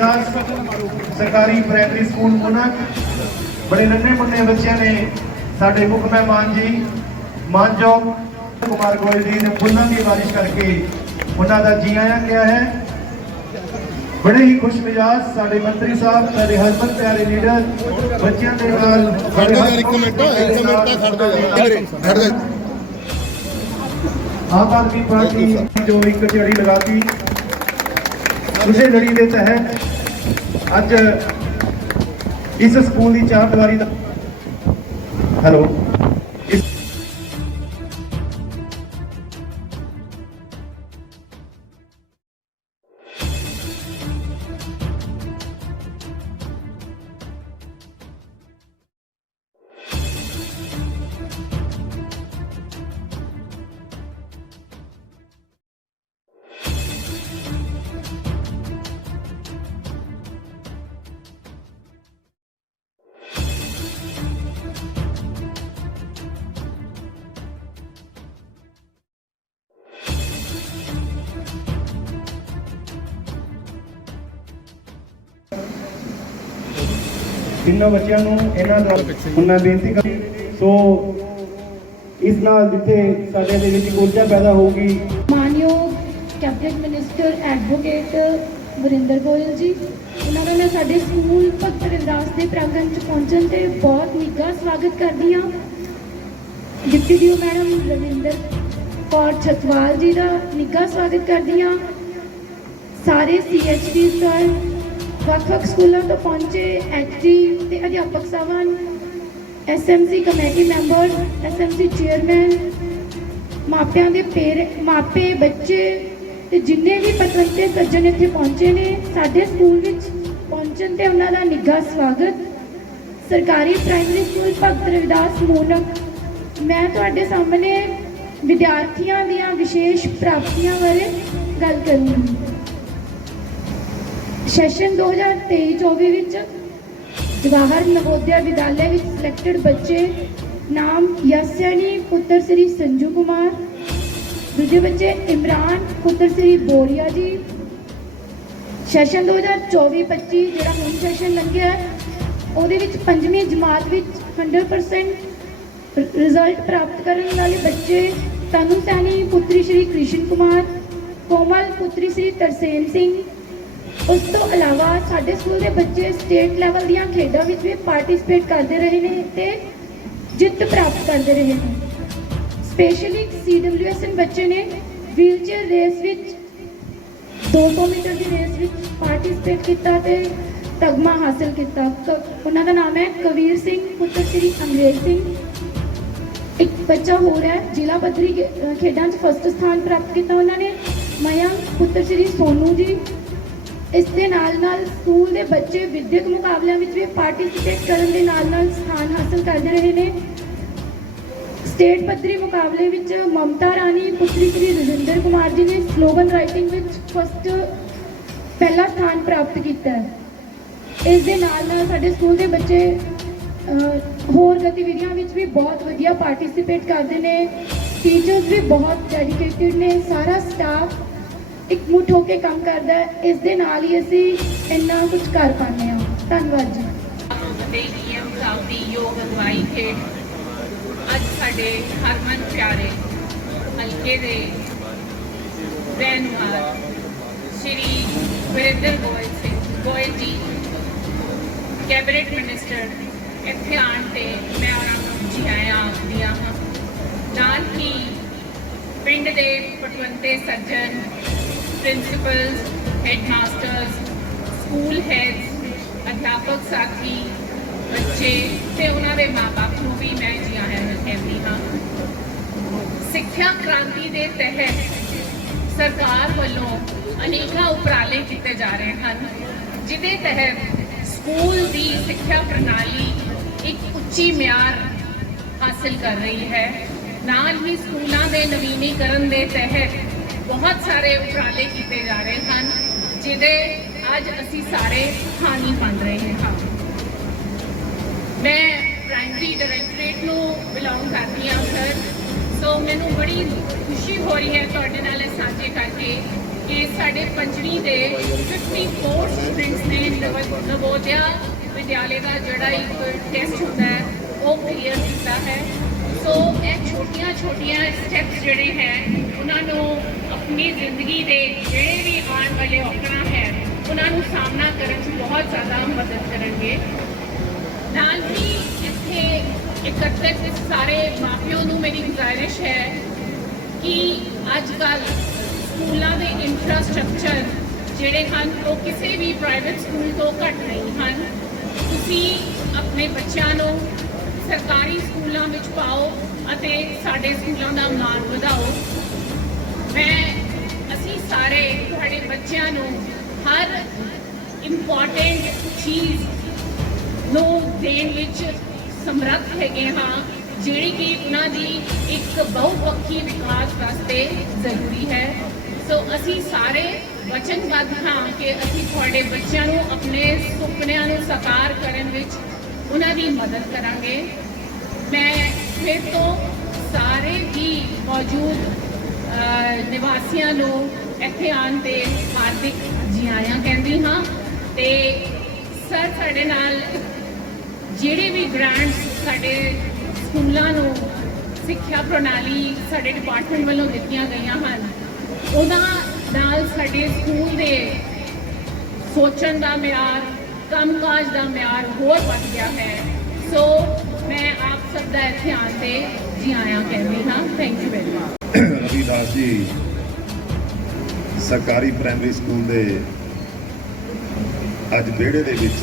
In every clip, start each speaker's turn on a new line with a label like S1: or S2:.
S1: ਰਵਿਦਾਸ ਸਰਕਾਰੀ primary school ਮੋਨਾ ਬੜੇ ਨੰਨੇ ਮੁੰਨੇ ਬੱਚਿਆਂ ਨੇ ਸਾਡੇ ਮੁੱਖ ਮਹਿਮਾਨ ਜੀ ਮਾਨਜੋਗ ਕੁਮਾਰ ਗੋਇਲ ਜੀ ਨੇ ਫੁੱਲਾਂ ਦੀ ਬਾਰਿਸ਼ ਕਰਕੇ ਉਹਨਾਂ ਦਾ ਜੀ ਆਇਆਂ ਕਿਹਾ ਹੈ। ਬੜੇ ਹੀ ਖੁਸ਼ ਮਿਜਾਜ ਸਾਡੇ ਮੰਤਰੀ ਸਾਹਿਬ ਸਾਡੇ ਹਸਬੰਦ ਪਿਆਰੇ ਲੀਡਰ ਬੱਚਿਆਂ ਦੇ ਨਾਲ
S2: ਖੜ ਜਾ ਯਾਰ ਇੱਕ ਮਿੰਟ ਇੱਕ ਮਿੰਟ ਤਾਂ ਖੜ ਜਾ ਯਾਰ ਖੜ ਜਾ।
S1: ਆਮ ਆਦਮੀ ਪਾਰਟੀ ਜੋ ਇੱਕ ਝੜੀ ਲਗਾਤੀ ਉਸੇ ਲੜੀ ਦੇ ਤਹਿਤ ਅੱਜ ਇਸ ਸਕੂਲ ਦੀ ਚਾਰ ਦੀਵਾਰੀ ਦਾ ਹੈਲੋ ਤਿੰਨੋਂ ਬੱਚਿਆਂ ਨੂੰ ਇਹਨਾਂ ਦਾ ਹੁਣ ਮੈਂ ਬੇਨਤੀ ਕਰ ਸੋ ਇਸ ਨਾਲ ਜਿੱਥੇ ਸਾਡੇ ਦੇ ਵਿੱਚ ਊਰਜਾ ਪੈਦਾ ਹੋਊਗੀ।
S3: ਮਾਨਯੋਗ cabinet minister advocate Varinder Goyal ji, ਉਹਨਾਂ ਦਾ ਮੈਂ ਸਾਡੇ ਸਕੂਲ ਭਗਤ ਰਵਿਦਾਸ ਦੇ ਪ੍ਰਾਂਗਣ ਚ ਪਹੁੰਚਣ ਤੇ ਬਹੁਤ ਨਿੱਘਾ ਸਵਾਗਤ ਕਰਦੀ ਹਾਂ। Deputy DO madam Ravinder Kaur Chhatwal ji ਦਾ ਨਿੱਘਾ ਸਵਾਗਤ ਕਰਦੀ ਹਾਂ। ਸਾਰੇ ਸੀਐਚਡੀ ਸਰ ਵੱਖ-ਵੱਖ ਸਕੂਲਾਂ ਤੋਂ ਪਹੁੰਚੇ ਐਚਡੀ ਤੇ ਅਧਿਆਪਕ ਸਾਹਿਬਾਨ SMC committee member SMC chairman, ਮਾਪਿਆਂ ਦੇ ਪੇਰ, ਮਾਪੇ, ਬੱਚੇ ਤੇ ਜਿੰਨੇ ਵੀ ਪਤਵੰਤੇ ਸੱਜਣ ਇੱਥੇ ਪਹੁੰਚੇ ਨੇ, ਸਾਡੇ ਸਕੂਲ ਵਿੱਚ ਪਹੁੰਚਣ ਤੇ ਉਹਨਾਂ ਦਾ ਨਿੱਘਾ ਸਵਾਗਤ। ਸਰਕਾਰੀ ਪ੍ਰਾਇਮਰੀ ਸਕੂਲ ਭਗਤ ਰਵਿਦਾਸ ਮੋਨਕ, ਮੈਂ ਤੁਹਾਡੇ ਸਾਹਮਣੇ ਵਿਦਿਆਰਥੀਆਂ ਦੀਆਂ ਵਿਸ਼ੇਸ਼ ਪ੍ਰਾਪਤੀਆਂ ਬਾਰੇ ਗੱਲ ਕਰੂੰਗੀ। ਸੈਸ਼ਨ 2023-24 ਵਿੱਚ ਜਵਾਹਰ ਨਵੋਦਿਆ ਵਿਦਿਆਲਿਆ ਵਿੱਚ ਸਿਲੈਕਟਡ ਬੱਚੇ ਨਾਮ ਯਸਯਨੀ ਪੁੱਤਰ ਸ੍ਰੀ ਸੰਜੂ ਕੁਮਾਰ, ਦੂਜੇ ਬੱਚੇ ਇਮਰਾਨ ਪੁੱਤਰ ਸ੍ਰੀ ਬੋਰੀਆ ਜੀ। ਸੈਸ਼ਨ 2024-25 ਜਿਹੜਾ ਹੁਣ ਸੈਸ਼ਨ ਲੰਘਿਆ ਉਹਦੇ ਵਿੱਚ ਪੰਜਵੀਂ ਜਮਾਤ ਵਿੱਚ 100% ਰਿਜ਼ਲਟ ਪ੍ਰਾਪਤ ਕਰਨ ਵਾਲੇ ਬੱਚੇ ਤਨੂ ਸੈਣੀ ਪੁੱਤਰੀ ਸ਼੍ਰੀ ਕ੍ਰਿਸ਼ਨ ਕੁਮਾਰ, ਕੋਮਲ ਪੁੱਤਰੀ ਸ਼੍ਰੀ ਤਰਸੇਮ ਸਿੰਘ ਉਸ ਤੋਂ ਇਲਾਵਾ ਸਾਡੇ ਸਕੂਲ ਦੇ ਬੱਚੇ ਸਟੇਟ ਲੈਵਲ ਦੀਆਂ ਖੇਡਾਂ ਵਿੱਚ ਵੀ ਪਾਰਟਿਸਿਪੇਟ ਕਰਦੇ ਰਹੇ ਨੇ ਤੇ ਜਿੱਤ ਪ੍ਰਾਪਤ ਕਰਦੇ ਰਹੇ ਨੇ। ਸਪੈਸ਼ਲੀ ਸੀਡਬਲਯੂਐਸਐਨ ਬੱਚੇ ਨੇ ਵੀਲਚੇਅਰ ਰੇਸ ਵਿੱਚ 200 ਮੀਟਰ ਦੀ ਰੇਸ ਵਿੱਚ ਪਾਰਟਿਸਿਪੇਟ ਕੀਤਾ ਤੇ ਤਗਮਾ ਹਾਸਲ ਕੀਤਾ। ਕ- ਉਹਨਾਂ ਦਾ ਨਾਮ ਹੈ ਕਵੀਰ ਸਿੰਘ, ਪੁੱਤਰ ਸ੍ਰੀ ਅੰਗਰੇਜ਼ ਸਿੰਘ। ਇੱਕ ਬੱਚਾ ਹੋਰ ਹੈ, ਜ਼ਿਲ੍ਹਾ ਪੱਧਰੀ ਖੇਡਾਂ 'ਚ ਫਸਟ ਸਥਾਨ ਪ੍ਰਾਪਤ ਕੀਤਾ ਉਹਨਾਂ ਨੇ। ਮਯੰਕ, ਪੁੱਤਰ ਸ੍ਰੀ ਸੋਨੂ ਜੀ। ਇਸ ਦੇ ਨਾਲ ਨਾਲ ਸਕੂਲ ਦੇ ਬੱਚੇ ਵਿਦਿਅਕ ਮੁਕਾਬਲਿਆਂ ਵਿੱਚ ਵੀ ਪਾਰਟਿਸਿਪੇਟ ਕਰਨ ਦੇ ਨਾਲ ਨਾਲ ਸਥਾਨ ਹਾਸਲ ਕਰਦੇ ਰਹੇ ਨੇ। ਸਟੇਟ ਪੱਧਰੀ ਮੁਕਾਬਲੇ ਵਿੱਚ ਮਮਤਾ ਰਾਣੀ, ਪੁੱਤਰੀ ਸ੍ਰੀ ਰਜਿੰਦਰ ਕੁਮਾਰ ਜੀ ਨੇ ਸਲੋਗਨ ਰਾਈਟਿੰਗ ਵਿੱਚ ਫਸਟ ਪਹਿਲਾ ਸਥਾਨ ਪ੍ਰਾਪਤ ਕੀਤਾ ਹੈ। ਇਸ ਦੇ ਨਾਲ ਨਾਲ ਸਾਡੇ ਸਕੂਲ ਦੇ ਬੱਚੇ ਹੋਰ ਗਤੀਵਿਧੀਆਂ ਵਿੱਚ ਵੀ ਬਹੁਤ ਵਧੀਆ ਪਾਰਟਿਸਿਪੇਟ ਕਰਦੇ ਨੇ। ਟੀਚਰਸ ਵੀ ਬਹੁਤ ਡੈਡੀਕੇਟਿਡ ਨੇ। ਸਾਰਾ ਸਟਾਫ ਇੱਕ ਮੁੱਠ ਹੋ ਕੇ ਕੰਮ ਕਰਦਾ ਹੈ, ਇਸ ਦੇ ਨਾਲ ਹੀ ਅਸੀਂ ਇੰਨਾ ਕੁਝ ਕਰ ਪਾਉਂਦੇ ਹਾਂ। ਧੰਨਵਾਦ ਜੀ।
S4: ਦੇ ਨਿਯਮ ਸਾਹਿਬ ਦੀ ਯੋਗ ਅਗਵਾਈ ਹੇਠ ਅੱਜ ਸਾਡੇ ਹਰਮਨ ਪਿਆਰੇ ਹਲਕੇ ਦੇ ਰਹਿਨੁਮਾਰ ਸ਼੍ਰੀ ਵਰਿੰਦਰ ਗੋਇਲ ਸਿੰਘ ਗੋਇਲ ਜੀ, ਕੈਬਨਿਟ ਮਿਨਿਸਟਰ, ਇੱਥੇ ਆਉਣ ਤੇ ਮੈਂ ਉਹਨਾਂ ਨੂੰ ਜੀ ਆਇਆਂ ਆਖਦੀ ਹਾਂ ਨਾਲ ਹੀ ਪਿੰਡ ਦੇ ਪਟਵੰਤੇ ਸੱਜਣ ਪ੍ਰਿੰਸੀਪਲਸ ਹੈਡਮਾਸਟਰਸ ਸਕੂਲ ਹੈਡਸ ਅਧਿਆਪਕ ਸਾਥੀ ਬੱਚੇ ਤੇ ਉਹਨਾਂ ਦੇ ਮਾਪੇ ਨੂੰ ਵੀ ਮੈਂ ਜੀ ਆਇਆਂ ਕਹਿੰਦੀ ਹਾਂ ਸਿੱਖਿਆ ਕ੍ਰਾਂਤੀ ਦੇ ਤਹਿਤ ਸਰਕਾਰ ਵੱਲੋਂ ਅਨੇਕਾਂ ਉਪਰਾਲੇ ਕੀਤੇ ਜਾ ਰਹੇ ਹਨ ਜਿਦੇ ਤਹਿਤ ਸਕੂਲ ਦੀ ਸਿੱਖਿਆ ਪ੍ਰਣਾਲੀ ਇੱਕ ਉੱਚੀ ਮਿਆਰ ਹਾਸਲ ਕਰ ਰਹੀ ਹੈ ਨਾਲ ਹੀ ਸਕੂਲਾਂ ਦੇ ਨਵੀਨੀਕਰਨ ਦੇ ਤਹਿਤ ਬਹੁਤ ਸਾਰੇ ਉਪਰਾਲੇ ਕੀਤੇ ਜਾ ਰਹੇ ਹਨ, ਜਿਹਦੇ ਅੱਜ ਅਸੀਂ ਸਾਰੇ ਹਾਨੀ ਮੰਨ ਰਹੇ ਹਾਂ। ਮੈਂ ਪ੍ਰਾਇਮਰੀ ਡਾਇਰੈਕਟਰੇਟ ਨੂੰ ਬਿਲੋਂਗ ਕਰਦੀ ਹਾਂ ਸਰ ਸੋ ਮੈਨੂੰ ਬੜੀ ਖੁਸ਼ੀ ਹੋ ਰਹੀ ਹੈ ਤੁਹਾਡੇ ਨਾਲ ਇਹ ਸਾਂਝੇ ਕਰਕੇ ਕਿ ਸਾਡੇ ਪੰਜਵੀਂ ਦੇ 54 ਸਟੂਡੈਂਟਸ ਨੇ ਨਵ- ਨਵੋਦਿਆ ਵਿਦਿਆਲੇ ਦਾ ਜਿਹੜਾ ਇੱਕ ਟੈਸਟ ਹੁੰਦਾ ਹੈ, ਉਹ ਕਲੀਅਰ ਕੀਤਾ ਹੈ। ਸੋ ਇਹ ਛੋਟੀਆਂ ਛੋਟੀਆਂ ਸਟੈਪਸ ਜਿਹੜੇ ਹੈ, ਉਹਨਾਂ ਨੂੰ ਆਪਣੀ ਜ਼ਿੰਦਗੀ ਦੇ ਜਿਹੜੇ ਵੀ ਆਉਣ ਵਾਲੇ ਔਕੜਾਂ ਹੈ, ਉਹਨਾਂ ਨੂੰ ਸਾਹਮਣਾ ਕਰਨ 'ਚ ਬਹੁਤ ਜ਼ਿਆਦਾ ਮਦਦ ਕਰਨਗੇ। ਨਾਲ ਹੀ ਇੱਥੇ ਇਕੱਤਰ ਸਾਰੇ ਮਾਪਿਆਂ ਨੂੰ ਮੇਰੀ ਗੁਜ਼ਾਰਿਸ਼ ਹੈ ਕਿ ਅੱਜ ਕੱਲ ਸਕੂਲਾਂ ਦੇ ਇਨਫਰਾਸਟ੍ਰਕਚਰ ਜਿਹੜੇ ਹਨ, ਉਹ ਕਿਸੇ ਵੀ ਪ੍ਰਾਈਵੇਟ ਸਕੂਲ ਤੋਂ ਘੱਟ ਨਹੀਂ ਹਨ। ਤੁਸੀਂ ਆਪਣੇ ਬੱਚਿਆਂ ਨੂੰ ਸਰਕਾਰੀ ਸਕੂਲਾਂ ਵਿੱਚ ਪਾਓ ਅਤੇ ਸਾਡੇ ਸਕੂਲਾਂ ਦਾ ਮਾਣ ਵਧਾਓ। ਮੈਂ ਸਾਰੇ ਤੁਹਾਡੇ ਬੱਚਿਆਂ ਨੂੰ ਹਰ ਇੰਪੋਰਟੈਂਟ ਚੀਜ਼ ਨੂੰ ਦੇਣ ਵਿੱਚ ਸਮਰੱਥ ਹੈਗੇ ਹਾਂ, ਜਿਹੜੀ ਕਿ ਉਹਨਾਂ ਦੀ ਇੱਕ ਬਹੁਪੱਖੀ ਵਿਕਾਸ ਵਾਸਤੇ ਜ਼ਰੂਰੀ ਹੈ। ਸੋ ਅਸੀਂ ਸਾਰੇ ਵਚਨਬੱਧ ਹਾਂ ਕਿ ਅਸੀਂ ਤੁਹਾਡੇ ਬੱਚਿਆਂ ਨੂੰ ਆਪਣੇ ਸੁਪਨਿਆਂ ਨੂੰ ਸਾਕਾਰ ਕਰਨ ਵਿੱਚ ਉਹਨਾਂ ਦੀ ਮਦਦ ਕਰਾਂਗੇ। ਮੈਂ ਫਿਰ ਤੋਂ ਸਾਰੇ ਹੀ ਮੌਜੂਦ ਨਿਵਾਸੀਆਂ ਨੂੰ ਇੱਥੇ ਆਉਣ ਤੇ ਹਾਰਦਿਕ ਜੀ ਆਇਆਂ ਕਹਿੰਦੀ ਹਾਂ ਤੇ ਸਰ ਸਾਡੇ ਨਾਲ ਜਿਹੜੇ ਵੀ ਗ੍ਰਾਂਟਸ ਸਾਡੇ ਸਕੂਲਾਂ ਨੂੰ ਸਿੱਖਿਆ ਪ੍ਰਣਾਲੀ ਸਾਡੇ ਡਿਪਾਰਟਮੈਂਟ ਵੱਲੋਂ ਦਿੱਤੀਆਂ ਗਈਆਂ ਹਨ, ਉਹਨਾਂ ਨਾਲ ਸਾਡੇ ਸਕੂਲ ਦੇ ਸੋਚਣ ਦਾ ਮਿਆਰ, ਕੰਮਕਾਜ ਦਾ ਮਿਆਰ ਹੋਰ ਵੱਧ ਗਿਆ ਹੈ। ਸੋ ਮੈਂ ਆਪ ਸਭ ਦਾ ਇੱਥੇ ਆਉਣ ਤੇ ਜੀ ਆਇਆਂ ਕਹਿੰਦੀ ਹਾਂ। Thank you very much
S5: Ravidas ji ਸਰਕਾਰੀ ਪ੍ਰਾਇਮਰੀ ਸਕੂਲ ਦੇ ਅੱਜ ਵਿਹੜੇ ਦੇ ਵਿੱਚ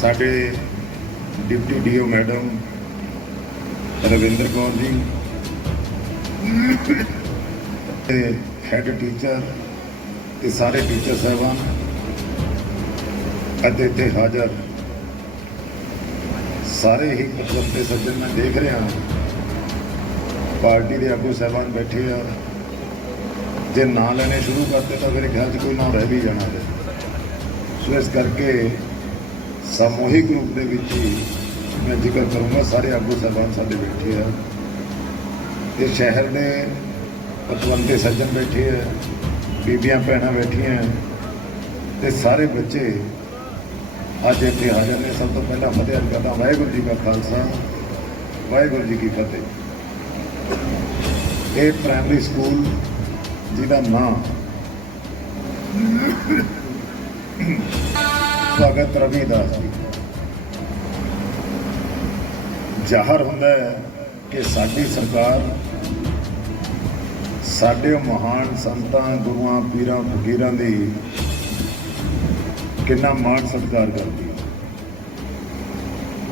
S5: ਸਾਡੇ deputy DO madam Ravinder Kaur ji ਤੇ ਹੈਡ ਟੀਚਰ ਤੇ ਸਾਰੇ ਟੀਚਰ ਸਾਹਿਬਾਨ ਅਤੇ ਇੱਥੇ ਹਾਜ਼ਰ। ਸਾਰੇ ਹੀ ਪਤਵੰਤੇ ਸੱਜਣ ਮੈਂ ਦੇਖ ਰਿਹਾ ਪਾਰਟੀ ਦੇ ਆਗੂ ਸਾਹਿਬਾਨ ਬੈਠੇ ਆ। ਜੇ ਨਾਂ ਲੈਣੇ ਸ਼ੁਰੂ ਕਰਤੇ ਤਾਂ ਮੇਰੇ ਖਿਆਲ 'ਚ ਕੋਈ ਨਾਂ ਰਹਿ ਵੀ ਜਾਣਾ ਹੈ ਸੋ ਇਸ ਕਰਕੇ ਸਮੂਹਿਕ ਰੂਪ ਦੇ ਵਿੱਚ ਹੀ ਮੈਂ ਜ਼ਿਕਰ ਕਰੂੰਗਾ, ਸਾਰੇ ਆਗੂ ਸਾਹਿਬਾਨ ਸਾਡੇ ਬੈਠੇ ਆ। ਤੇ ਸ਼ਹਿਰ ਦੇ ਪਤਵੰਤੇ ਸੱਜਣ ਬੈਠੇ ਆ, ਬੀਬੀਆਂ ਭੈਣਾਂ ਬੈਠੀਆਂ ਤੇ ਸਾਰੇ ਬੱਚੇ ਅੱਜ ਇੱਥੇ ਹਾਜ਼ਰ ਨੇ ਸਭ ਤੋਂ ਪਹਿਲਾਂ ਫਤਿਹ ਕਰਦਾ ਵਾਹਿਗੁਰੂ ਜੀ ਕਾ ਖਾਲਸਾ, ਵਾਹਿਗੁਰੂ ਜੀ ਕੀ ਫਤਿਹ। ਇਹ ਪ੍ਰਾਇਮਰੀ ਸਕੂਲ ਜਿਹਦਾ ਨਾਂ ਭਗਤ ਰਵਿਦਾਸ ਜੀ। ਜ਼ਾਹਰ ਹੁੰਦਾ ਹੈ ਕਿ ਸਾਡੀ ਸਰਕਾਰ ਸਾਡੇ ਮਹਾਨ ਸੰਤਾਂ, ਗੁਰੂਆਂ, ਪੀਰਾਂ, ਫਕੀਰਾਂ ਦੀ ਕਿੰਨਾ ਮਾਣ ਸਤਿਕਾਰ ਕਰਦੀ ਹੈ।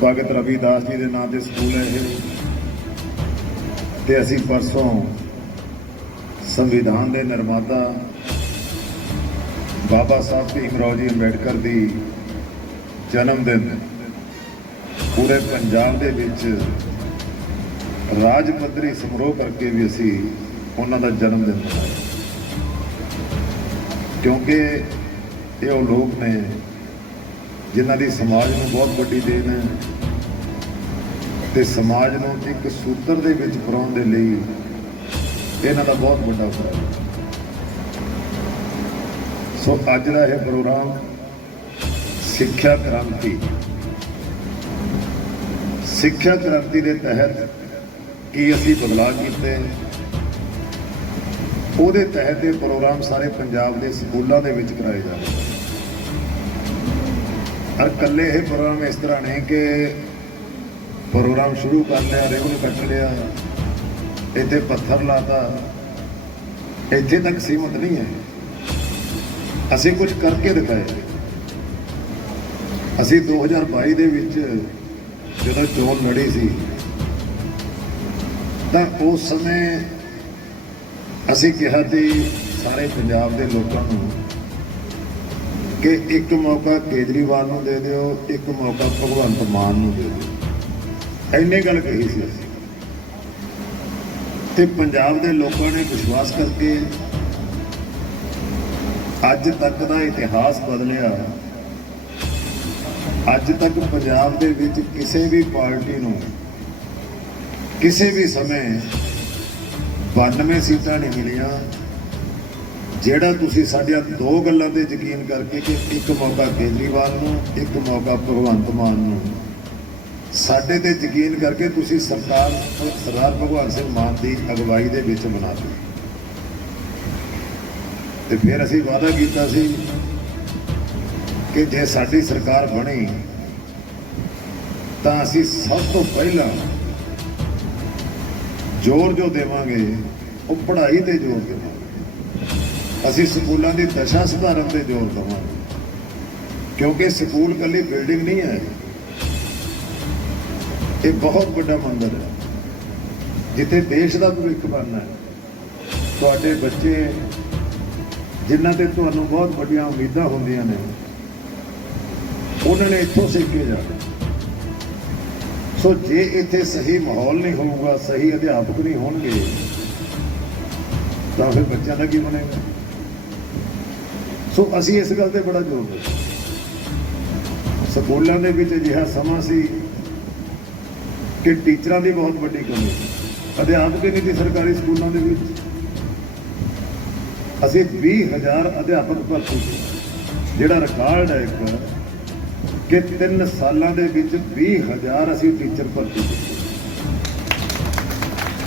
S5: ਭਗਤ ਰਵਿਦਾਸ ਜੀ ਦੇ ਨਾਂ ਤੇ ਸਕੂਲ ਹੈ ਇਹ। ਤੇ ਅਸੀਂ ਪਰਸੋਂ ਸੰਵਿਧਾਨ ਦੇ ਨਿਰਮਾਤਾ ਬਾਬਾ ਸਾਹਿਬ ਭੀਮਰਾਓ ਜੀ ਅੰਬੇਡਕਰ ਦੀ ਜਨਮ ਦਿਨ ਪੂਰੇ ਪੰਜਾਬ ਦੇ ਵਿੱਚ ਰਾਜ ਪੱਧਰੀ ਸਮਾਰੋਹ ਕਰਕੇ ਵੀ ਅਸੀਂ ਉਹਨਾਂ ਦਾ ਜਨਮ ਦਿਨ ਮਨਾਇਆ। ਕਿਉਂਕਿ ਇਹ ਉਹ ਲੋਕ ਨੇ ਜਿਨ੍ਹਾਂ ਦੀ ਸਮਾਜ ਨੂੰ ਬਹੁਤ ਵੱਡੀ ਦੇਣ ਹੈ ਤੇ ਸਮਾਜ ਨੂੰ ਇੱਕ ਸੂਤਰ ਦੇ ਵਿੱਚ ਪਰੋਣ ਦੇ ਲਈ ਇਹਨਾਂ ਦਾ ਬਹੁਤ ਵੱਡਾ ਉਪਰਾਲਾ ਸੋ ਅੱਜ ਦਾ ਇਹ ਪ੍ਰੋਗਰਾਮ ਸਿੱਖਿਆ ਕ੍ਰਾਂਤੀ ਸਿੱਖਿਆ ਕ੍ਰਾਂਤੀ ਦੇ ਤਹਿਤ ਕੀ ਅਸੀਂ ਬਦਲਾਅ ਕੀਤੇ ਉਹਦੇ ਤਹਿਤ ਇਹ ਪ੍ਰੋਗਰਾਮ ਸਾਰੇ ਪੰਜਾਬ ਦੇ ਸਕੂਲਾਂ ਦੇ ਵਿੱਚ ਕਰਾਏ ਜਾ ਰਹੇ ਹਨ ਹਰ ਕੱਲੇ ਇਹ ਪ੍ਰੋਗਰਾਮ ਇਸ ਤਰ੍ਹਾਂ ਨਹੀਂ ਕਿ ਪ੍ਰੋਗਰਾਮ ਸ਼ੁਰੂ ਕਰ ਲਿਆ ਰੇਗੂਲ ਕੱਟ ਲਿਆ ਇੱਥੇ ਪੱਥਰ ਲਾਤਾ। ਇੱਥੇ ਤੱਕ ਸੀਮਤ ਨਹੀਂ ਹੈ। ਅਸੀਂ ਕੁਝ ਕਰਕੇ ਦਿਖਾਏ। ਅਸੀਂ 2022 ਦੇ ਵਿੱਚ ਜਦੋਂ ਚੋਣ ਲੜੀ ਸੀ, ਤਾਂ ਉਸ ਸਮੇਂ ਅਸੀਂ ਕਿਹਾ ਸੀ ਸਾਰੇ ਪੰਜਾਬ ਦੇ ਲੋਕਾਂ ਨੂੰ ਕਿ ਇੱਕ ਮੌਕਾ ਕੇਜਰੀਵਾਲ ਨੂੰ ਦੇ ਦਿਓ, ਇੱਕ ਮੌਕਾ ਭਗਵੰਤ ਮਾਨ ਨੂੰ ਦੇ ਦਿਓ। ਇੰਨੇ ਗੱਲ ਕਹੀ ਸੀ ਅਸੀਂ। ਤੇ ਪੰਜਾਬ ਦੇ ਲੋਕਾਂ ਨੇ ਵਿਸ਼ਵਾਸ ਕਰਕੇ ਅੱਜ ਤੱਕ ਦਾ ਇਤਿਹਾਸ ਬਦਲਿਆ। ਅੱਜ ਤੱਕ ਪੰਜਾਬ ਦੇ ਵਿੱਚ ਕਿਸੇ ਵੀ ਪਾਰਟੀ ਨੂੰ ਕਿਸੇ ਵੀ ਸਮੇਂ 92 ਸੀਟਾਂ ਨਹੀਂ ਮਿਲੀਆਂ, ਜਿਹੜਾ ਤੁਸੀਂ ਸਾਡੀਆਂ ਦੋ ਗੱਲਾਂ ਤੇ ਯਕੀਨ ਕਰਕੇ ਕਿ ਇੱਕ ਮੌਕਾ ਕੇਜਰੀਵਾਲ ਨੂੰ, ਇੱਕ ਮੌਕਾ ਭਗਵੰਤ ਮਾਨ ਨੂੰ। ਸਾਡੇ ਤੇ ਯਕੀਨ ਕਰਕੇ ਤੁਸੀਂ ਸਰਕਾਰ ਸਰਦਾਰ ਭਗਵੰਤ ਸਿੰਘ ਮਾਨ ਦੀ ਅਗਵਾਈ ਦੇ ਵਿੱਚ ਬਣਾ ਦਿੱਤੀ ਤੇ ਫਿਰ ਅਸੀਂ ਵਾਅਦਾ ਕੀਤਾ ਸੀ ਕਿ ਜੇ ਸਾਡੀ ਸਰਕਾਰ ਬਣੀ, ਤਾਂ ਅਸੀਂ ਸਭ ਤੋਂ ਪਹਿਲਾਂ ਜ਼ੋਰ ਜੋ ਦੇਵਾਂਗੇ, ਉਹ ਪੜ੍ਹਾਈ ਤੇ ਜ਼ੋਰ ਦੇਵਾਂਗੇ। ਅਸੀਂ ਸਕੂਲਾਂ ਦੀ ਦਸ਼ਾ ਸੁਧਾਰਨ ਤੇ ਜ਼ੋਰ ਦੇਵਾਂਗੇ। ਕਿਉਂਕਿ ਸਕੂਲ ਕੱਲੀ ਬਿਲਡਿੰਗ ਨਹੀਂ ਹੈ। ਇਹ ਬਹੁਤ ਵੱਡਾ ਮੰਦਰ ਹੈ। ਜਿੱਥੇ ਦੇਸ਼ ਦਾ ਭਵਿੱਖ ਬਣਨਾ ਹੈ। ਤੁਹਾਡੇ ਬੱਚੇ, ਜਿਨ੍ਹਾਂ ਤੇ ਤੁਹਾਨੂੰ ਬਹੁਤ ਵੱਡੀਆਂ ਉਮੀਦਾਂ ਹੁੰਦੀਆਂ ਨੇ, ਉਹਨਾਂ ਨੇ ਇੱਥੋਂ ਸਿੱਖ ਕੇ ਜਾਣਾ ਸੋ ਜੇ ਇੱਥੇ ਸਹੀ ਮਾਹੌਲ ਨਹੀਂ ਹੋਊਗਾ, ਸਹੀ ਅਧਿਆਪਕ ਨਹੀਂ ਹੋਣਗੇ, ਤਾਂ ਫਿਰ ਬੱਚਿਆਂ ਦਾ ਕੀ ਬਣੇਗਾ? ਸੋ ਅਸੀਂ ਇਸ ਗੱਲ ਤੇ ਬੜਾ ਜ਼ੋਰ ਦਿੰਦੇ ਸਕੂਲਾਂ ਦੇ ਵਿੱਚ ਅਜਿਹਾ ਸਮਾਂ ਸੀ ਕਿ ਟੀਚਰਾਂ ਦੀ ਬਹੁਤ ਵੱਡੀ ਕਮੀ ਸੀ ਅਧਿਆਪਕ ਹੀ ਨਹੀਂ ਸੀ ਸਰਕਾਰੀ ਸਕੂਲਾਂ ਦੇ ਵਿੱਚ। ਅਸੀਂ 20000 ਅਧਿਆਪਕ ਭਰਤੀ ਜਿਹੜਾ ਰਿਕਾਰਡ ਹੈ ਇੱਕ ਕਿ 3 ਸਾਲਾਂ ਦੇ ਵਿੱਚ 20000 ਅਸੀਂ ਟੀਚਰ ਭਰਤੀ ਕੀਤੇ।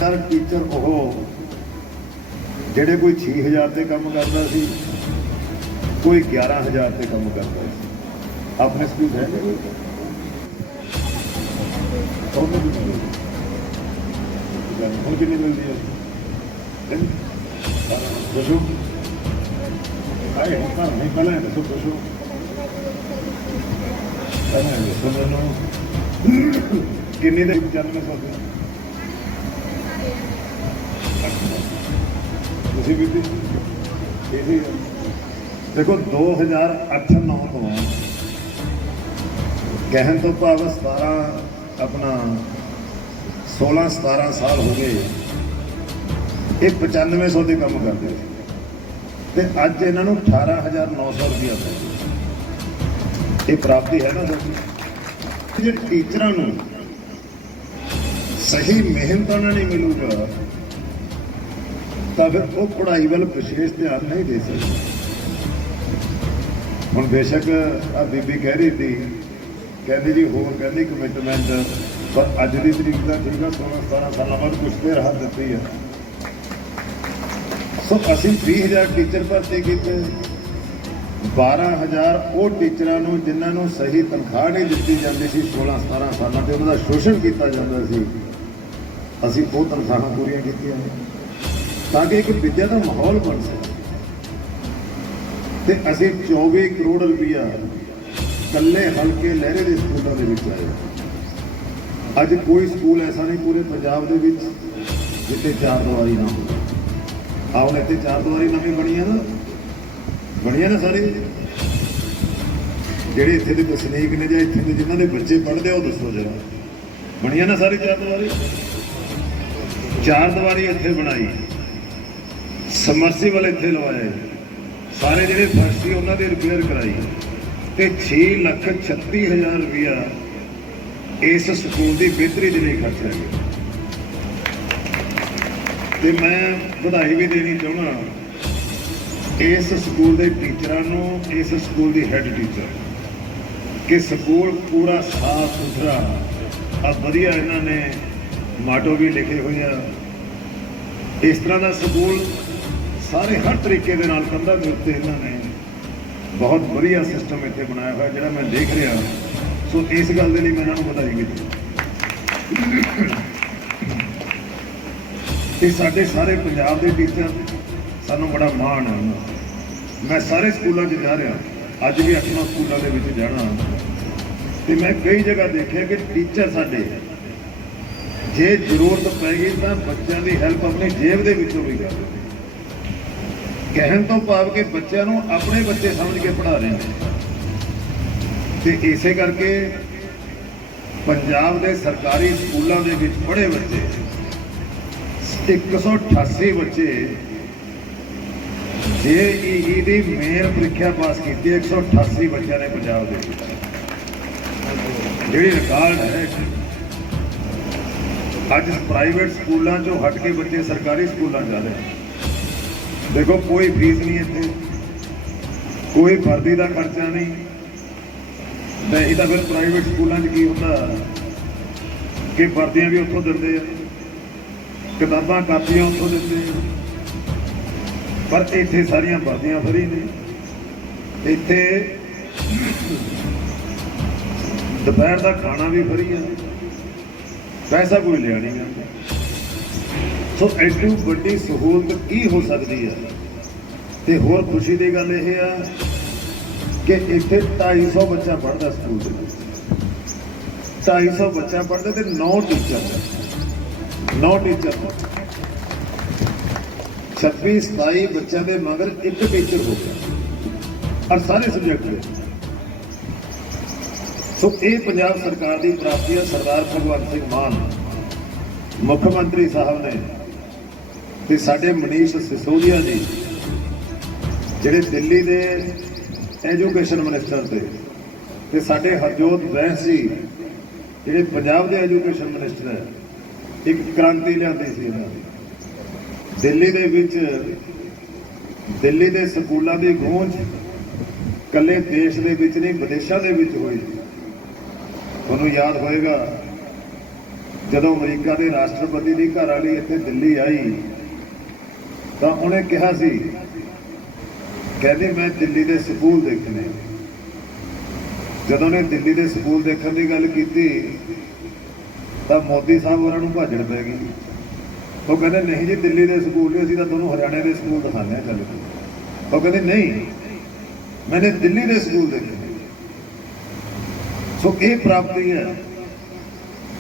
S5: ਸਰ ਟੀਚਰ ਉਹ ਜਿਹੜੇ ਕੋਈ 6000 ਤੇ ਕੰਮ ਕਰਦਾ ਸੀ, ਕੋਈ 11000 ਤੇ ਕੰਮ ਕਰਦਾ ਸੀ। ਆਪਣੇ ਸਕੂਲ ਹੈ ਹੁਣ ਕਿੰਨੀ ਮਿਲਦੀ ਹੈ ਦੱਸੋ ਆਏ ਹੁਣ ਤਾਂ ਨਹੀਂ ਪਹਿਲਾਂ ਇਹ ਦੱਸੋ ਦੱਸੋ ਪਹਿਲਾਂ ਇਹ ਦੱਸੋ ਮੈਨੂੰ ਕਿੰਨੀ ਦੇ 95 ਸੌ ਤੁਸੀਂ ਵੀ ਤੇ ਇਹ ਹੀ ਹੈ। ਦੇਖੋ 2008-9 ਤੋਂ ਕਹਿਣ ਤੋਂ ਭਾਵ 17 ਆਪਣਾ 16-17 ਸਾਲ ਹੋ ਗਏ। ਇਹ 9500 ਦੇ ਕੰਮ ਕਰਦੇ ਸੀ ਤੇ ਅੱਜ ਇਹਨਾਂ ਨੂੰ 18900 ਰੁਪਇਆ ਮਿਲਦਾ ਇਹ ਪ੍ਰਾਪਤੀ ਹੈ ਨਾ ਸਰ? ਜੇ ਟੀਚਰਾਂ ਨੂੰ ਸਹੀ ਮਿਹਨਤ ਉਹਨਾਂ ਨੇ ਮਿਲੂਗਾ, ਤਾਂ ਫਿਰ ਉਹ ਪੜ੍ਹਾਈ ਵੱਲ ਵਿਸ਼ੇਸ਼ ਧਿਆਨ ਨਹੀਂ ਦੇ ਸਕਦੇ। ਹੁਣ ਬੇਸ਼ੱਕ ਆ ਬੀਬੀ ਕਹਿ ਰਹੀ ਸੀ ਕਹਿੰਦੇ ਜੀ, ਹੋਰ ਕਹਿੰਦੇ ਕਮਿਟਮੈਂਟ ਪਰ ਅੱਜ ਦੀ ਤਰੀਕ ਦਾ ਠੀਕ ਆ 16 17 ਸਾਲਾਂ ਬਾਅਦ ਕੁਛ ਤੇ ਰਾਹਤ ਦਿੱਤੀ ਆ। ਸੋ ਅਸੀਂ 20000 ਟੀਚਰ ਭਰਤੀ ਕੀਤੇ। 12000 ਉਹ ਟੀਚਰਾਂ ਨੂੰ ਜਿਨ੍ਹਾਂ ਨੂੰ ਸਹੀ ਤਨਖਾਹ ਨਹੀਂ ਦਿੱਤੀ ਜਾਂਦੀ ਸੀ 16 17 ਸਾਲਾਂ ਤੇ, ਉਹਨਾਂ ਦਾ ਸ਼ੋਸ਼ਣ ਕੀਤਾ ਜਾਂਦਾ ਸੀ। ਅਸੀਂ ਉਹ ਤਨਖਾਹਾਂ ਪੂਰੀਆਂ ਕੀਤੀਆਂ ਤਾਂ ਕਿ ਇੱਕ ਵਿਦਿਆ ਦਾ ਮਾਹੌਲ ਬਣ ਸਕੇ। ਤੇ ਅਸੀਂ 24 ਕਰੋੜ ਰੁਪਇਆ ਕੱਲੇ ਹਲਕੇ ਲਹਿਰੇ ਦੇ ਸਕੂਲਾਂ ਦੇ ਵਿੱਚ ਆਏ। ਅੱਜ ਕੋਈ ਸਕੂਲ ਐਸਾ ਨਹੀਂ ਪੂਰੇ ਪੰਜਾਬ ਦੇ ਵਿੱਚ ਜਿੱਥੇ ਚਾਰ ਦੀਵਾਰੀ ਨਾ ਹੋਵੇ। ਆਉਣ ਇੱਥੇ ਚਾਰ ਦੀਵਾਰੀ ਨਵੀਂ ਬਣੀਆਂ ਨਾ। ਬਣੀਆਂ ਨਾ ਸਾਰੇ ਜਿਹੜੇ ਇੱਥੇ ਦੇ ਵਸਨੀਕ ਨੇ ਜਾਂ ਇੱਥੇ ਦੇ ਜਿਨ੍ਹਾਂ ਦੇ ਬੱਚੇ ਪੜ੍ਹਦੇ ਆ, ਉਹ ਦੱਸੋ ਜਰਾ। ਬਣੀਆਂ ਨਾ ਸਾਰੇ ਚਾਰ ਦੀਵਾਰੀ? ਚਾਰ ਦੀਵਾਰੀ ਇੱਥੇ ਬਣਾਈ। ਸਮਰਸੀਬਲ ਇੱਥੇ ਲਵਾਏ। ਸਾਰੇ ਜਿਹੜੇ ਫਰਸ਼ ਸੀ ਉਹਨਾਂ ਦੇ ਰਿਪੇਅਰ ਕਰਾਈ। ਤੇ 6 ਲੱਖ 36 ਹਜ਼ਾਰ ਰੁਪਇਆ ਇਸ ਸਕੂਲ ਦੀ ਬਿਹਤਰੀ ਦੇ ਲਈ ਖਰਚਿਆ ਗਿਆ। ਤੇ ਮੈਂ ਵਧਾਈ ਵੀ ਦੇਣੀ ਚਾਹੁੰਦਾ ਇਸ ਸਕੂਲ ਦੇ ਟੀਚਰਾਂ ਨੂੰ, ਇਸ ਸਕੂਲ ਦੀ ਹੈੱਡ ਟੀਚਰ ਕਿ ਸਕੂਲ ਪੂਰਾ ਸਾਫ਼ ਸੁਥਰਾ ਆ ਵਧੀਆ ਇਹਨਾਂ ਨੇ ਮਾਟੋ ਵੀ ਲਿਖੇ ਹੋਏ ਆ। ਇਸ ਤਰ੍ਹਾਂ ਦਾ ਸਕੂਲ ਸਾਰੇ ਹਰ ਤਰੀਕੇ ਦੇ ਨਾਲ ਕੰਧਾਂ ਦੇ ਉੱਤੇ ਇਹਨਾਂ ਨੇ ਬਹੁਤ ਵਧੀਆ ਸਿਸਟਮ ਇੱਥੇ ਬਣਾਇਆ ਹੋਇਆ, ਜਿਹੜਾ ਮੈਂ ਦੇਖ ਰਿਹਾ। ਸੋ ਇਸ ਗੱਲ ਦੇ ਲਈ ਮੈਂ ਇਹਨਾਂ ਨੂੰ ਵਧਾਈ ਵੀ ਇਹ ਸਾਡੇ ਸਾਰੇ ਪੰਜਾਬ ਦੇ ਟੀਚਰ, ਸਾਨੂੰ ਬੜਾ ਮਾਣ ਹੈ। ਮੈਂ ਸਾਰੇ ਸਕੂਲਾਂ 'ਚ ਜਾ ਰਿਹਾ, ਅੱਜ ਵੀ ਅੱਠਵਾਂ ਸਕੂਲਾਂ ਦੇ ਵਿੱਚ ਜਾਣਾ। ਤੇ ਮੈਂ ਕਈ ਜਗ੍ਹਾ ਦੇਖਿਆ ਕਿ ਟੀਚਰ ਸਾਡੇ, ਜੇ ਜ਼ਰੂਰਤ ਪੈ ਗਈ ਤਾਂ ਬੱਚਿਆਂ ਦੀ ਹੈਲਪ ਆਪਣੀ ਜੇਬ ਦੇ ਵਿੱਚੋਂ ਵੀ ਕਰਦੇ। ਕਹਿਣ ਤੋਂ ਭਾਵ ਕਿ ਬੱਚਿਆਂ ਨੂੰ ਆਪਣੇ ਬੱਚੇ ਸਮਝ ਕੇ ਪੜ੍ਹਾ ਰਹੇ ਨੇ। ਤੇ ਇਸੇ ਕਰਕੇ ਪੰਜਾਬ ਦੇ ਸਰਕਾਰੀ ਸਕੂਲਾਂ ਦੇ ਵਿੱਚ ਪੜ੍ਹੇ ਬੱਚੇ 188 ਬੱਚੇ ਜੇਈਈ ਦੀ ਮੇਨ ਪ੍ਰੀਖਿਆ ਪਾਸ ਕੀਤੀ 188 ਬੱਚਿਆਂ ਨੇ ਪੰਜਾਬ ਦੇ ਜਿਹੜੀ ਰਿਕਾਰਡ ਹੈ, ਅੱਜ ਪ੍ਰਾਈਵੇਟ ਸਕੂਲਾਂ ਚੋਂ ਹਟ ਕੇ ਬੱਚੇ ਸਰਕਾਰੀ ਸਕੂਲਾਂ ਜਾ ਰਹੇ ਦੇਖੋ, ਕੋਈ ਫੀਸ ਨਹੀਂ ਇੱਥੇ। ਕੋਈ ਵਰਦੀ ਦਾ ਖਰਚਾ ਨਹੀਂ। ਤੇ ਤਾਂ ਫਿਰ ਪ੍ਰਾਈਵੇਟ ਸਕੂਲਾਂ 'ਚ ਕੀ ਹੁੰਦਾ? ਕਿ ਵਰਦੀਆਂ ਵੀ ਉੱਥੋਂ ਦਿੰਦੇ ਆ। ਕਿਤਾਬਾਂ, ਕਾਪੀਆਂ ਉੱਥੋਂ ਦਿੰਦੇ ਆ। ਪਰ ਇੱਥੇ ਸਾਰੀਆਂ ਵਰਦੀਆਂ ਫਰੀ ਨੇ। ਇੱਥੇ ਦੁਪਹਿਰ ਦਾ ਖਾਣਾ ਵੀ ਫਰੀ ਆ। ਪੈਸਾ ਕੋਈ ਲਿਆ ਨਹੀਂ ਜਾਂਦਾ ਸੋ ਐਡੀ ਵੱਡੀ ਸਹੂਲਤ ਕੀ ਹੋ ਸਕਦੀ ਹੈ? ਤੇ ਹੋਰ ਖੁਸ਼ੀ ਦੀ ਗੱਲ ਇਹ ਆ ਕਿ ਇੱਥੇ 250 ਬੱਚਾ ਪੜ੍ਹਦਾ ਸਕੂਲ ਦੇ ਵਿੱਚ। 250 ਬੱਚਾ ਪੜ੍ਹਦਾ ਤੇ 9 ਟੀਚਰ 9 ਟੀਚਰ 26 27 ਬੱਚਿਆਂ ਦੇ ਮਗਰ ਇੱਕ ਟੀਚਰ ਹੋ ਗਿਆ। ਔਰ ਸਾਰੇ ਸਬਜੈਕਟ ਦੇ ਸੋ ਇਹ ਪੰਜਾਬ ਸਰਕਾਰ ਦੀ ਪ੍ਰਾਪਤੀ ਹੈ, ਸਰਦਾਰ ਭਗਵੰਤ ਸਿੰਘ ਮਾਨ, ਮੁੱਖ ਮੰਤਰੀ ਸਾਹਿਬ ਨੇ। ਤੇ ਸਾਡੇ ਮਨੀਸ਼ ਸਿਸੋਦੀਆ ਜੀ, ਜਿਹੜੇ ਦਿੱਲੀ ਦੇ ਐਜੂਕੇਸ਼ਨ ਮਿਨਿਸਟਰ ਤੇ ਤੇ ਸਾਡੇ ਹਰਜੋਤ ਬੈਂਸ ਜੀ, ਜਿਹੜੇ ਪੰਜਾਬ ਦੇ ਐਜੂਕੇਸ਼ਨ ਮਿਨਿਸਟਰ ਹੈ, ਇੱਕ ਕ੍ਰਾਂਤੀ ਲਿਆਂਦੀ ਸੀ ਇਹਨਾਂ ਨੇ ਦਿੱਲੀ ਦੇ ਵਿੱਚ, ਦਿੱਲੀ ਦੇ ਸਕੂਲਾਂ ਦੀ ਗੂੰਜ ਕੱਲੇ ਦੇਸ਼ ਦੇ ਵਿੱਚ ਨਹੀਂ, ਵਿਦੇਸ਼ਾਂ ਦੇ ਵਿੱਚ ਹੋਈ। ਤੁਹਾਨੂੰ ਯਾਦ ਹੋਏਗਾ, ਜਦੋਂ ਅਮਰੀਕਾ ਦੇ ਰਾਸ਼ਟਰਪਤੀ ਦੀ ਘਰ ਵਾਲੀ ਇੱਥੇ ਦਿੱਲੀ ਆਈ ਤਾਂ ਉਹਨੇ ਕਿਹਾ ਸੀ, ਕਹਿੰਦੀ ਮੈਂ ਦਿੱਲੀ ਦੇ ਸਕੂਲ ਦੇਖਣੇ। ਜਦੋਂ ਨੇ ਦਿੱਲੀ ਦੇ ਸਕੂਲ ਦੇਖਣ ਦੀ ਗੱਲ ਕੀਤੀ, ਤਾਂ ਮੋਦੀ ਸਾਹਿਬ ਉਹਨਾਂ ਨੂੰ ਭਾਜੜ ਪੈ ਗਈ ਉਹ ਕਹਿੰਦੇ, ਨਹੀਂ ਜੀ, ਦਿੱਲੀ ਦੇ ਸਕੂਲ ਨਹੀਂ, ਅਸੀਂ ਤਾਂ ਤੁਹਾਨੂੰ ਹਰਿਆਣੇ ਦੇ ਸਕੂਲ ਦਿਖਾਉਂਦੇ ਹਾਂ ਚੱਲ ਕੇ। ਉਹ ਕਹਿੰਦੇ, ਨਹੀਂ ਮੈंने ਦਿੱਲੀ ਦੇ ਸਕੂਲ ਦੇਖੇ ਸੋ ਇਹ ਪ੍ਰਾਪਤੀ ਹੈ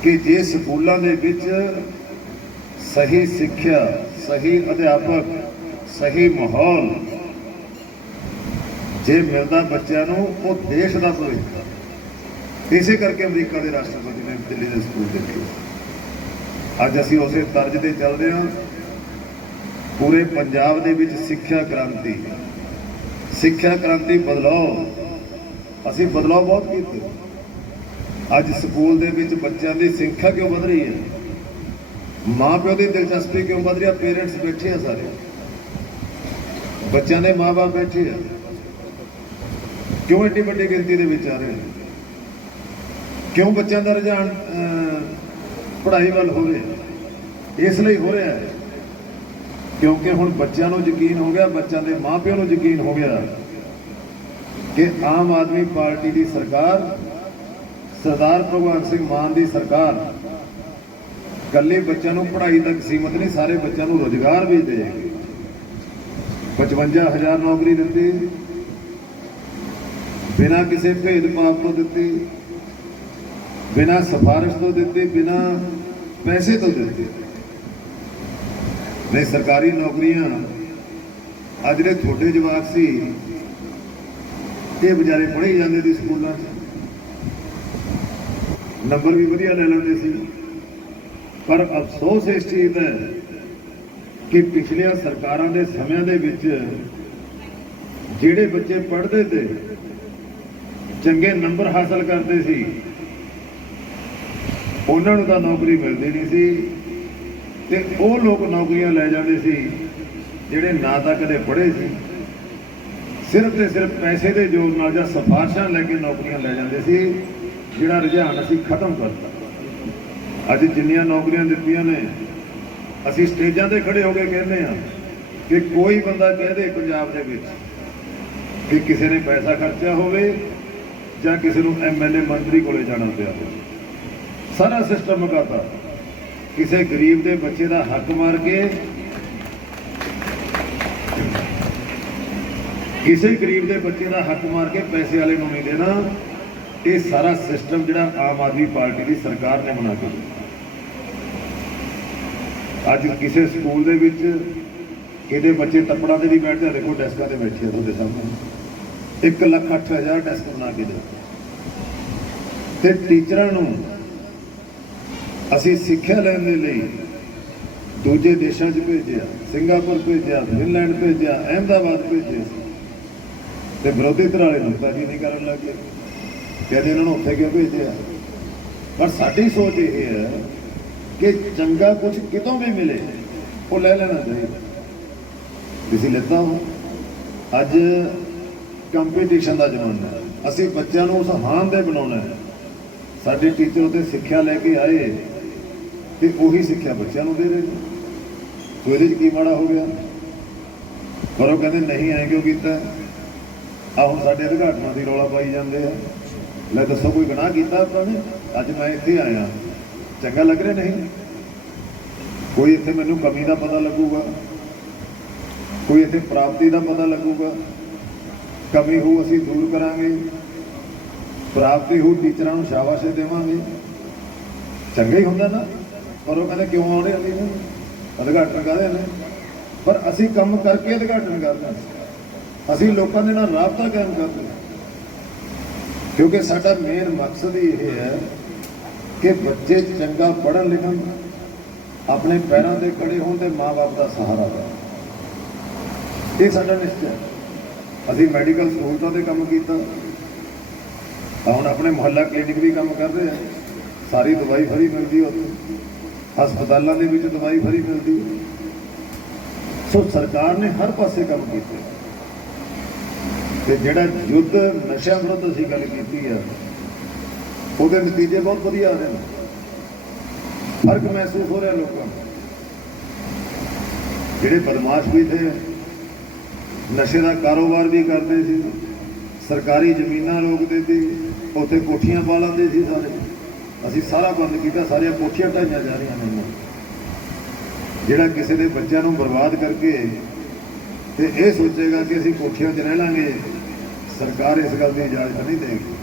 S5: ਕਿ ਜੇ ਸਕੂਲਾਂ ਦੇ ਵਿੱਚ ਸਹੀ ਸਿੱਖਿਆ ਸਹੀ ਅਧਿਆਪਕ, ਸਹੀ ਮਾਹੌਲ। ਜੇ ਮਿਲਦਾ ਬੱਚਿਆਂ ਨੂੰ, ਉਹ ਦੇਸ਼ ਦਾ ਭਵਿੱਖ ਇਸੇ ਕਰਕੇ ਅਮਰੀਕਾ ਦੇ ਰਾਸ਼ਟਰਪਤੀ ਨੇ ਦਿੱਲੀ ਦੇ ਸਕੂਲ ਦੇਖੇ ਅੱਜ ਅਸੀਂ ਉਸੇ ਤਰਜ ਤੇ ਚੱਲਦੇ ਹਾਂ। ਪੂਰੇ ਪੰਜਾਬ ਦੇ ਵਿੱਚ ਸਿੱਖਿਆ ਕ੍ਰਾਂਤੀ। ਸਿੱਖਿਆ ਕ੍ਰਾਂਤੀ ਬਦਲਾਓ। ਅਸੀਂ ਬਦਲਾਅ ਬਹੁਤ ਕੀਤੇ। ਅੱਜ ਸਕੂਲ ਦੇ ਵਿੱਚ ਬੱਚਿਆਂ ਦੀ ਸੰਖਿਆ ਕਿਉਂ ਵਧ ਰਹੀ ਹੈ? ਮਾਂ ਪਿਓ ਦੀ ਦਿਲਚਸਪੀ ਕਿਉਂ ਵੱਧ ਰਹੀ ਹੈ ਪੇਰੈਂਟਸ ਬੈਠੇ ਆ ਸਾਰੇ। ਬੱਚਿਆਂ ਦੇ ਮਾਪੇ ਬੈਠੇ ਆ। ਕਿਉਂ ਏਡੀ ਵੱਡੀ ਗਿਣਤੀ ਦੇ ਵਿੱਚ ਆ ਰਹੇ ਨੇ ਕਿਉਂ ਬੱਚਿਆਂ ਦਾ ਰੁਝਾਨ ਪੜ੍ਹਾਈ ਵੱਲ ਹੋ ਰਿਹਾ ਇਸ ਲਈ ਹੋ ਰਿਹਾ ਹੈ। ਕਿਉਂਕਿ ਹੁਣ ਬੱਚਿਆਂ ਨੂੰ ਯਕੀਨ ਹੋ ਗਿਆ, ਬੱਚਿਆਂ ਦੇ ਮਾਪਿਆਂ ਨੂੰ ਯਕੀਨ ਹੋ ਗਿਆ ਕਿ ਆਮ ਆਦਮੀ ਪਾਰਟੀ ਦੀ ਸਰਕਾਰ, ਸਰਦਾਰ ਭਗਵੰਤ ਸਿੰਘ ਮਾਨ ਦੀ ਸਰਕਾਰ ਕੱਲੇ ਬੱਚਿਆਂ ਨੂੰ ਪੜ੍ਹਾਈ ਤੱਕ ਸੀਮਤ ਨਹੀਂ, ਸਾਰੇ ਬੱਚਿਆਂ ਨੂੰ ਰੋਜ਼ਗਾਰ ਵੀ ਦੇਗੀ 55000 ਨੌਕਰੀ ਦਿੱਤੀ ਬਿਨਾਂ ਕਿਸੇ ਭੇਦਭਾਵ ਤੋਂ ਦਿੱਤੀ। ਬਿਨਾਂ ਸਿਫਾਰਿਸ਼ ਤੋਂ ਦਿੱਤੀ, ਬਿਨਾਂ ਪੈਸੇ ਤੋਂ ਦਿੱਤੀ। ਨੇ ਸਰਕਾਰੀ ਨੌਕਰੀਆਂ ਅੱਜ ਦੇ ਛੋਟੇ ਜਵਾਕ ਸੀ, ਇਹ ਵਿਚਾਰੇ ਪੜ੍ਹੇ ਜਾਂਦੇ ਸੀ ਸਕੂਲਾਂ 'ਚ। ਨੰਬਰ ਵੀ ਵਧੀਆ ਲੈ ਲੈਂਦੇ ਸੀ। ਪਰ ਅਫਸੋਸ ਇਸ ਚੀਜ਼ ਦਾ ਕਿ ਪਿਛਲੀਆਂ ਸਰਕਾਰਾਂ ਦੇ ਸਮਿਆਂ ਦੇ ਵਿੱਚ ਜਿਹੜੇ ਬੱਚੇ ਪੜ੍ਹਦੇ ਤੇ ਚੰਗੇ ਨੰਬਰ ਹਾਸਲ ਕਰਦੇ ਸੀ, ਉਹਨਾਂ ਨੂੰ ਤਾਂ ਨੌਕਰੀ ਮਿਲਦੀ ਨਹੀਂ ਸੀ ਤੇ ਉਹ ਲੋਕ ਨੌਕਰੀਆਂ ਲੈ ਜਾਂਦੇ ਸੀ ਜਿਹੜੇ ਨਾ ਤਾਂ ਕਦੇ ਪੜ੍ਹੇ ਸੀ। ਸਿਰਫ ਤੇ ਸਿਰਫ ਪੈਸੇ ਦੇ ਜ਼ੋਰ ਨਾਲ ਜਾਂ ਸਿਫਾਰਸ਼ਾਂ ਲੈ ਕੇ ਨੌਕਰੀਆਂ ਲੈ ਜਾਂਦੇ ਸੀ, ਜਿਹੜਾ ਰੁਝਾਨ ਅਸੀਂ ਖਤਮ ਕਰਤਾ। ਅੱਜ ਜਿੰਨੀਆਂ ਨੌਕਰੀਆਂ ਦਿੱਤੀਆਂ ਨੇ, ਅਸੀਂ ਸਟੇਜਾਂ ਤੇ ਖੜੇ ਹੋ ਕੇ ਕਹਿੰਦੇ ਆ ਕਿ ਕੋਈ ਬੰਦਾ ਕਹਿ ਦੇ ਪੰਜਾਬ ਦੇ ਵਿੱਚ ਕਿ ਕਿਸੇ ਨੇ ਪੈਸਾ ਖਰਚਿਆ ਹੋਵੇ ਜਾਂ ਕਿਸੇ ਨੂੰ ਐਮਐਲਏ ਮੰਤਰੀ ਕੋਲੇ ਜਾਣਾ ਪਿਆ ਹੋਵੇ। ਸਾਰਾ ਸਿਸਟਮ ਮੁਕਾਤਾ ਕਿਸੇ ਗਰੀਬ ਦੇ ਬੱਚੇ ਦਾ ਹੱਕ ਮਾਰ ਕੇ ਕਿਸੇ ਗਰੀਬ ਦੇ ਬੱਚੇ ਦਾ ਹੱਕ ਮਾਰ ਕੇ ਪੈਸੇ ਵਾਲੇ ਨੂੰ ਨਹੀਂ ਦੇਣਾ, ਇਹ ਸਾਰਾ ਸਿਸਟਮ ਜਿਹੜਾ ਆਮ ਆਦਮੀ ਪਾਰਟੀ ਦੀ ਸਰਕਾਰ ਨੇ ਬਣਾ ਕੇ ਦਿੱਤਾ। ਅੱਜ ਕਿਸੇ ਸਕੂਲ ਦੇ ਵਿੱਚ ਇਹਦੇ ਬੱਚੇ ਤੱਪੜਾਂ ਤੇ ਵੀ ਬੈਠਦੇ ਆ ਦੇਖੋ ਡੈਸਕਾਂ ਤੇ ਬੈਠੇ ਆ ਤੁਹਾਡੇ ਸਾਹਮਣੇ। 1 ਲੱਖ 8000 ਡੈਸਕ ਬਣਾ ਕੇ ਦੇ ਤੇ ਟੀਚਰਾਂ ਨੂੰ ਅਸੀਂ ਸਿੱਖਿਆ ਲੈਣ ਦੇ ਲਈ ਦੂਜੇ ਦੇਸ਼ਾਂ 'ਚ ਭੇਜਿਆ, ਸਿੰਗਾਪੁਰ ਭੇਜਿਆ, ਫਿਨਲੈਂਡ ਭੇਜਿਆ, ਅਹਿਮਦਾਬਾਦ ਭੇਜਿਆ। ਤੇ ਵਿਰੋਧੀ ਧਿਰ ਵਾਲੇ ਨੁਕਤਾਚੀ ਨਹੀਂ ਕਰਨ ਲੱਗੇ ਕਹਿੰਦੇ ਇਹਨਾਂ ਨੂੰ ਉੱਥੇ ਕਿਉਂ ਭੇਜਿਆ? ਪਰ ਸਾਡੀ ਸੋਚ ਇਹ ਹੈ ਕਿ ਚੰਗਾ ਕੁਝ ਕਿਤੋਂ ਵੀ ਮਿਲੇ, ਉਹ ਲੈ ਲੈਣਾ ਚਾਹੀਦਾ। ਤੁਸੀਂ ਲੈਤਾ ਹੋ। ਅੱਜ ਕੰਪੀਟੀਸ਼ਨ ਦਾ ਜ਼ਮਾਨਾ ਹੈ। ਅਸੀਂ ਬੱਚਿਆਂ ਨੂੰ ਉਸ ਹਾਨ ਦੇ ਬਣਾਉਣਾ ਹੈ। ਸਾਡੇ ਟੀਚਰ ਉਹਦੇ ਸਿੱਖਿਆ ਲੈ ਕੇ ਆਏ ਤੇ ਉਹੀ ਸਿੱਖਿਆ ਬੱਚਿਆਂ ਨੂੰ ਦੇ ਰਹੇ ਨੇ। ਸੋ ਇਹਦੇ 'ਚ ਕੀ ਮਾੜਾ ਹੋ ਗਿਆ? ਪਰ ਉਹ ਕਹਿੰਦੇ ਨਹੀਂ, ਐਂ ਕਿਉਂ ਕੀਤਾ? ਆ ਹੁਣ ਸਾਡੇ ਉਦਘਾਟਨਾਂ ਦੀ ਰੌਲਾ ਪਾਈ ਜਾਂਦੇ ਆ। ਲੈ ਦੱਸੋ ਕੋਈ ਗੁਨਾਹ ਕੀਤਾ ਆਪਾਂ ਨੇ? ਅੱਜ ਮੈਂ ਇੱਥੇ ਆਇਆ। ਚੰਗਾ ਲੱਗ ਰਿਹਾ ਨਹੀਂ? ਕੋਈ ਇੱਥੇ ਮੈਨੂੰ ਕਮੀ ਦਾ ਪਤਾ ਲੱਗੂਗਾ? ਕੋਈ ਇੱਥੇ ਪ੍ਰਾਪਤੀ ਦਾ ਪਤਾ ਲੱਗੂਗਾ? ਕਮੀ ਹੋ ਅਸੀਂ ਦੂਰ ਕਰਾਂਗੇ। ਪ੍ਰਾਪਤੀ ਹੋ ਟੀਚਰਾਂ ਨੂੰ ਸ਼ਾਬਾਸ਼ ਦੇਵਾਂਗੇ। ਚੰਗਾ ਹੀ ਹੁੰਦਾ ਨਾ। ਪਰ ਉਹ ਕਹਿੰਦੇ ਕਿਉਂ ਆਉਣੇ ਅਸੀਂ ਨੇ ਉਦਘਾਟਨ ਕਰਦੇ ਨੇ। ਪਰ ਅਸੀਂ ਕੰਮ ਕਰਕੇ ਉਦਘਾਟਨ ਕਰਦੇ ਅਸੀਂ ਲੋਕਾਂ ਦੇ ਨਾਲ ਰਾਬਤਾ ਕਾਇਮ ਕਰਦੇ ਕਿਉਂਕਿ ਸਾਡਾ ਮੇਨ ਮਕਸਦ ਹੀ ਇਹ ਹੈ ਕਿ ਬੱਚੇ ਚੰਗਾ ਪੜ੍ਹਨ ਲਿਖਣ, ਆਪਣੇ ਪੈਰਾਂ ਤੇ ਖੜੇ ਹੋਣ ਤੇ ਮਾਪੇ ਦਾ ਸਹਾਰਾ ਦੇਣ ਇਹ ਸਾਡਾ ਨਿਸ਼ਚੈ ਅਸੀਂ ਮੈਡੀਕਲ ਸਹੂਲਤਾਂ ਤੇ ਕੰਮ ਕੀਤਾ। ਹੁਣ ਆਪਣੇ ਮੁਹੱਲਾ ਕਲੀਨਿਕ ਵੀ ਕੰਮ ਕਰ ਰਹੇ ਆ। ਸਾਰੀ ਦਵਾਈ ਫਰੀ ਮਿਲਦੀ ਉੱਥੇ। ਹਸਪਤਾਲਾਂ ਦੇ ਵਿੱਚ ਦਵਾਈ ਫਰੀ ਮਿਲਦੀ ਸੋ ਸਰਕਾਰ ਨੇ ਹਰ ਪਾਸੇ ਕੰਮ ਕੀਤਾ। ਤੇ ਜਿਹੜਾ ਯੁੱਧ ਨਸ਼ਿਆਂ ਵਿਰੁੱਧ ਅਸੀਂ ਗੱਲ ਕੀਤੀ ਆ ਉਹਦੇ ਨਤੀਜੇ ਬਹੁਤ ਵਧੀਆ ਆ ਰਹੇ ਨੇ। ਫ਼ਰਕ ਮਹਿਸੂਸ ਹੋ ਰਿਹਾ ਲੋਕਾਂ ਨੂੰ। ਜਿਹੜੇ ਬਦਮਾਸ਼ ਵੀ ਥੇ, ਨਸ਼ੇ ਦਾ ਕਾਰੋਬਾਰ ਵੀ ਕਰਦੇ ਸੀ। ਸਰਕਾਰੀ ਜ਼ਮੀਨਾਂ ਰੋਕਦੇ ਸੀ ਉੱਥੇ ਕੋਠੀਆਂ ਪਾ ਲੈਂਦੇ ਸੀ ਸਾਰੇ। ਅਸੀਂ ਸਾਰਾ ਬੰਦ ਕੀਤਾ, ਸਾਰੀਆਂ ਕੋਠੀਆਂ ਢਾਈਆਂ ਜਾ ਰਹੀਆਂ ਨੇ ਜਿਹੜਾ ਕਿਸੇ ਦੇ ਬੱਚਿਆਂ ਨੂੰ ਬਰਬਾਦ ਕਰਕੇ ਤੇ ਇਹ ਸੋਚੇਗਾ ਕਿ ਅਸੀਂ ਕੋਠੀਆਂ 'ਚ ਰਹਿ ਲਾਂਗੇ, ਸਰਕਾਰ ਇਸ ਗੱਲ ਦੀ ਇਜਾਜ਼ਤ ਨਹੀਂ ਦੇਗੀ।